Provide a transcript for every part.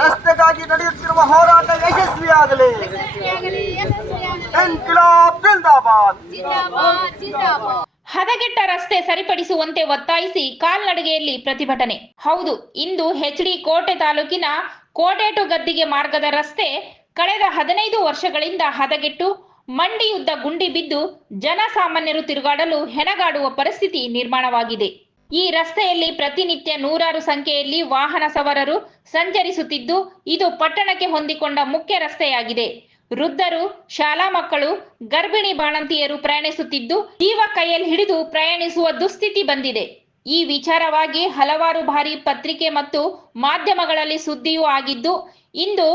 ರಸ್ತೆಗಾಗಿ ನಡೆಯುತ್ತಿರುವ ಹೋರಾಟ ಯಶಸ್ವಿಯಾಗಲಿ. ಇನ್ಕಿಲಾಬ್ ಜಿಂದಾಬಾದ್. ಹದಗೆಟ್ಟ ರಸ್ತೆ ಸರಿಪಡಿಸುವಂತೆ ಒತ್ತಾಯಿಸಿ ಕಾಲ್ನಡಿಗೆಯಲ್ಲಿ ಪ್ರತಿಭಟನೆ. ಹೌದು ಇಂದು ಹೆಚ್ಡಿ ಕೋಟೆ ತಾಲೂಕಿನ ಕೋಟೆ ಟು ಗದ್ದಿಗೆ ಮಾರ್ಗದ ರಸ್ತೆ ಕಳೆದ ಹದಿನೈದು ವರ್ಷಗಳಿಂದ ಹದಗೆಟ್ಟು ಮಂಡಿಯುದ್ದ ಗುಂಡಿ ಬಿದ್ದು ಜನಸಾಮಾನ್ಯರು ತಿರುಗಾಡಲು ಹೆಣಗಾಡುವ ಪರಿಸ್ಥಿತಿ ನಿರ್ಮಾಣವಾಗಿದೆ. ಈ ರಸ್ತೆಯಲ್ಲಿ ಪ್ರತಿನಿತ್ಯ ನೂರಾರು ಸಂಖ್ಯೆಯಲ್ಲಿ ವಾಹನ ಸವಾರರು ಸಂಚರಿಸುತ್ತಿದ್ದು, ಇದು ಪಟ್ಟಣಕ್ಕೆ ಹೊಂದಿಕೊಂಡ ಮುಖ್ಯ ರಸ್ತೆಯಾಗಿದೆ. ವೃದ್ಧರು, ಶಾಲಾ ಮಕ್ಕಳು, ಗರ್ಭಿಣಿ ಬಾಣಂತಿಯರು ಪ್ರಯಾಣಿಸುತ್ತಿದ್ದು, ಜೀವ ಕೈಯಲ್ಲಿ ಹಿಡಿದು ಪ್ರಯಾಣಿಸುವ ದುಸ್ಥಿತಿ ಬಂದಿದೆ. ಈ ವಿಚಾರವಾಗಿ ಹಲವಾರು ಬಾರಿ ಪತ್ರಿಕೆ ಮತ್ತು ಮಾಧ್ಯಮಗಳಲ್ಲಿ ಸುದ್ದಿಯೂ ಆಗಿದ್ದು, ಇಂದು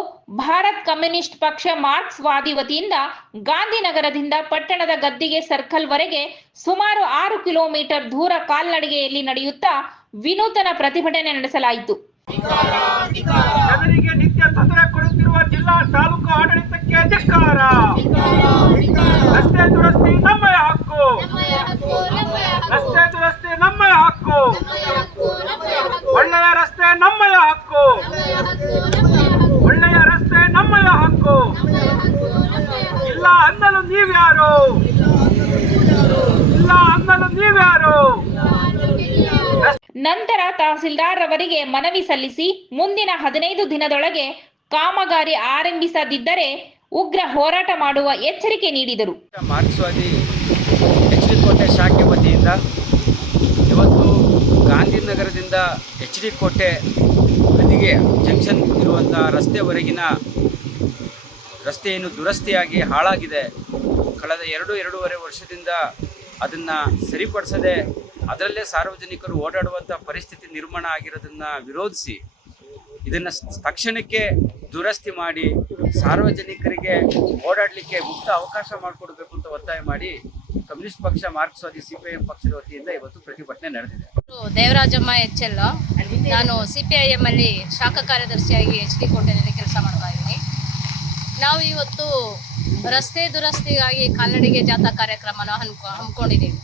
ಭಾರತ್ ಕಮ್ಯುನಿಸ್ಟ್ ಪಕ್ಷ ಮಾರ್ಕ್ಸ್ ವಾದಿ ವತಿಯಿಂದ ಗಾಂಧಿನಗರದಿಂದ ಪಟ್ಟಣದ ಗದ್ದಿಗೆ ಸರ್ಕಲ್ ವರೆಗೆ ಸುಮಾರು ಆರು ಕಿಲೋಮೀಟರ್ ದೂರ ಕಾಲ್ನಡಿಗೆಯಲ್ಲಿ ನಡೆಯುತ್ತಾ ವಿನೂತನ ಪ್ರತಿಭಟನೆ ನಡೆಸಲಾಯಿತು. ಜನರಿಗೆ ನಿತ್ಯ ತೊಂದರೆ ಕೊಡುತ್ತಿರುವ ಜಿಲ್ಲಾ ತಾಲೂಕು ಆಡಳಿತಕ್ಕೆ ಧಿಕ್ಕಾರ. ರಸ್ತೆ ದುರಸ್ತಿ ನಮ್ಮಯ ಹಕ್ಕು ರಸ್ತೆ ದುರಸ್ತಿ ನಮ್ಮಯ ಹಕ್ಕು ಒಳ್ಳೆಯ ರಸ್ತೆ ನಮ್ಮಯ ಹಕ್ಕು ಒಳ್ಳೆಯ ರಸ್ತೆ ನಮ್ಮಯ ಹಕ್ಕು ಇಲ್ಲ ಅನ್ನಲು ನೀವ್ಯಾರು? ಇಲ್ಲ ಅನ್ನಲು ನೀವ್ಯಾರು? ನಂತರ ತಹಸೀಲ್ದಾರ್ ಅವರಿಗೆ ಮನವಿ ಸಲ್ಲಿಸಿ ಮುಂದಿನ ಹದಿನೈದು ದಿನದೊಳಗೆ ಕಾಮಗಾರಿ ಆರಂಭಿಸದಿದ್ದರೆ ಉಗ್ರ ಹೋರಾಟ ಮಾಡುವ ಎಚ್ಚರಿಕೆ ನೀಡಿದರು. ಮಾರ್ಕ್ಸ್ವಾದಿ ಎಚ್ ಡಿ ಕೋಟೆ ಶಾಖೆ ವತಿಯಿಂದ ಇವತ್ತು ಗಾಂಧಿನಗರದಿಂದ ಎಚ್ ಡಿ ಕೋಟೆ ನದಿಗೆ ಜಂಕ್ಷನ್ ಇರುವಂಥ ರಸ್ತೆವರೆಗಿನ ರಸ್ತೆಯನ್ನು ದುರಸ್ತಿಯಾಗಿ ಹಾಳಾಗಿದೆ. ಕಳೆದ ಎರಡು, ಎರಡೂವರೆ ವರ್ಷದಿಂದ ಅದನ್ನು ಸರಿಪಡಿಸದೆ ಅದರಲ್ಲೇ ಸಾರ್ವಜನಿಕರು ಓಡಾಡುವಂಥ ಪರಿಸ್ಥಿತಿ ನಿರ್ಮಾಣ ಆಗಿರೋದನ್ನು ವಿರೋಧಿಸಿ ಇದನ್ನು ತಕ್ಷಣಕ್ಕೆ ದುರಸ್ತಿ ಮಾಡಿ ಸಾರ್ವಜನಿಕರಿಗೆ ಓಡಾಡಲಿಕ್ಕೆ ಮುಕ್ತ ಅವಕಾಶ ಮಾಡಿಕೊಡ್ಬೇಕು ಅಂತ ಒತ್ತಾಯ ಮಾಡಿ ಕಮ್ಯುನಿಸ್ಟ್ ಪಕ್ಷ, ಮಾರ್ಕ್ಸ್ವಾದಿ ಸಿ ಪಿ ಎಂ ಪಕ್ಷದ ವತಿಯಿಂದ ಇವತ್ತು ಪ್ರತಿಭಟನೆ ನಡೆದಿದೆ. ದೇವರಾಜಮ್ಮ ಎಚ್ ಎಲ್ ನಾನು ಸಿ ಪಿ ಐ ಎಂ ಅಲ್ಲಿ ಶಾಖಾ ಕಾರ್ಯದರ್ಶಿಯಾಗಿ ಎಚ್ ಡಿ ಕೋಟೆಯಲ್ಲಿ ಕೆಲಸ ಮಾಡ್ತಾ ಇದ್ದೀನಿ. ನಾವು ಇವತ್ತು ರಸ್ತೆ ದುರಸ್ತಿಗಾಗಿ ಕಾಲ್ನಡಿಗೆ ಜಾಥಾ ಕಾರ್ಯಕ್ರಮನ ಹಮ್ಮಿಕೊಂಡಿದ್ದೀವಿ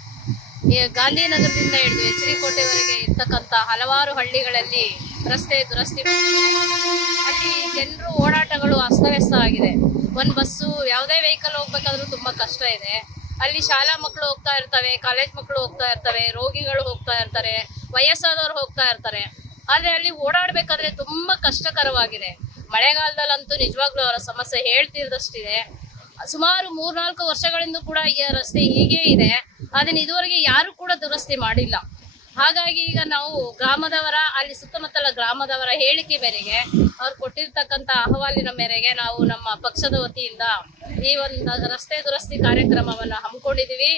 ಈ ಗಾಂಧಿನಗರದಿಂದ ಹಿಡಿದು ಎಚ್ ಡಿ ಕೋಟೆವರೆಗೆ ಇರ್ತಕ್ಕಂಥ ಹಲವಾರು ಹಳ್ಳಿಗಳಲ್ಲಿ ರಸ್ತೆ ದುರಸ್ತಿ ಅಲ್ಲಿ ಜನರು ಓಡಾಟಗಳು ಅಸ್ತವ್ಯಸ್ತ ಆಗಿದೆ. ಒಂದು ಬಸ್ಸು ಯಾವುದೇ ವೆಹಿಕಲ್ ಹೋಗ್ಬೇಕಾದ್ರೂ ತುಂಬ ಕಷ್ಟ ಇದೆ. ಅಲ್ಲಿ ಶಾಲಾ ಮಕ್ಕಳು ಹೋಗ್ತಾ ಇರ್ತವೆ, ಕಾಲೇಜ್ ಮಕ್ಕಳು ಹೋಗ್ತಾ ಇರ್ತವೆ, ರೋಗಿಗಳು ಹೋಗ್ತಾ ಇರ್ತಾರೆ, ವಯಸ್ಸಾದವರು ಹೋಗ್ತಾ ಇರ್ತಾರೆ. ಆದರೆ ಅಲ್ಲಿ ಓಡಾಡಬೇಕಾದ್ರೆ ತುಂಬ ಕಷ್ಟಕರವಾಗಿದೆ. ಮಳೆಗಾಲದಲ್ಲಂತೂ ನಿಜವಾಗ್ಲೂ ಅವರ ಸಮಸ್ಯೆ ಹೇಳ್ತಿರದಷ್ಟಿದೆ ಸುಮಾರು ಮೂರ್ನಾಲ್ಕು ವರ್ಷಗಳಿಂದ ಕೂಡ ಈ ರಸ್ತೆ ಹೀಗೆ ಇದೆ. ಅದನ್ನ ಇದುವರೆಗೆ ಯಾರು ಕೂಡ ದುರಸ್ತಿ ಮಾಡಿಲ್ಲ. ಹಾಗಾಗಿ ಈಗ ನಾವು ಗ್ರಾಮದವರ, ಅಲ್ಲಿ ಸುತ್ತಮುತ್ತಲ ಗ್ರಾಮದವರ ಹೇಳಿಕೆ ಮೇರೆಗೆ, ಅವ್ರು ಕೊಟ್ಟಿರ್ತಕ್ಕಂಥ ಅಹವಾಲಿನ ಮೇರೆಗೆ ನಾವು ನಮ್ಮ ಪಕ್ಷದ ವತಿಯಿಂದ ಈ ಒಂದು ರಸ್ತೆ ದುರಸ್ತಿ ಕಾರ್ಯಕ್ರಮವನ್ನು ಹಮ್ಮಿಕೊಂಡಿದ್ದೀವಿ.